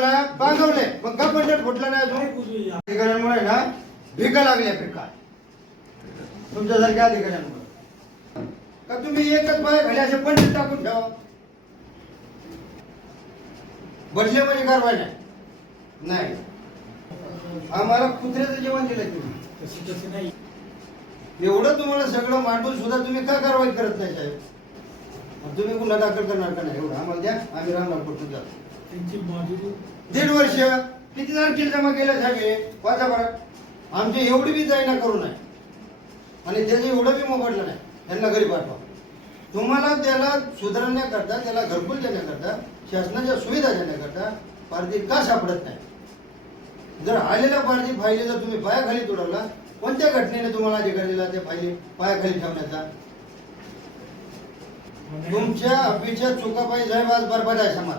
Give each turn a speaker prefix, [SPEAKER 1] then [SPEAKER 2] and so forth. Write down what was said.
[SPEAKER 1] तुम्हाला बांधवले. मग का पंढर फुटला नाही अजून. अधिकाऱ्यांमुळे ना भिका लागल्या भिका तुमच्यासारख्या अधिकाऱ्यांमुळे. का तुम्ही एकच पाय खाली असे पंडित टाकून ठेवा? बदले म्हणजे कारवाई नाही. आम्हाला कुत्र्याचं जेवण दिलं तुम्ही. एवढं तुम्हाला सगळं मांडून सुद्धा तुम्ही का कारवाई करत नाही साहेब? तुम्ही गुन्हा दाखल करणार का नाही? एवढं आम्हाला द्या. आम्ही रामनाथ जातो.
[SPEAKER 2] त्यांची
[SPEAKER 1] दीड वर्ष किती तारखेला जमा केलं सगळे वाचा बरं. आमची एवढी बी जाईना करू नये. आणि त्याचं एवढं बी मोबडलं नाही. त्यांना घरी पाठवा तुम्हाला त्याला सुधारण्याकरता त्याला घरकुल देण्याकरता शासनाच्या सुविधा देण्याकरता पारधी का सापडत नाही? जर आलेल्या पारधी फायली जर तुम्ही पायाखाली तुडवला. कोणत्या घटनेने तुम्हाला अधिकार दिला त्या फायली पायाखाली ठेवण्याचा? तुमच्या अपेक्षा चुकापायी साहेब आज बरबाद आहे समाज.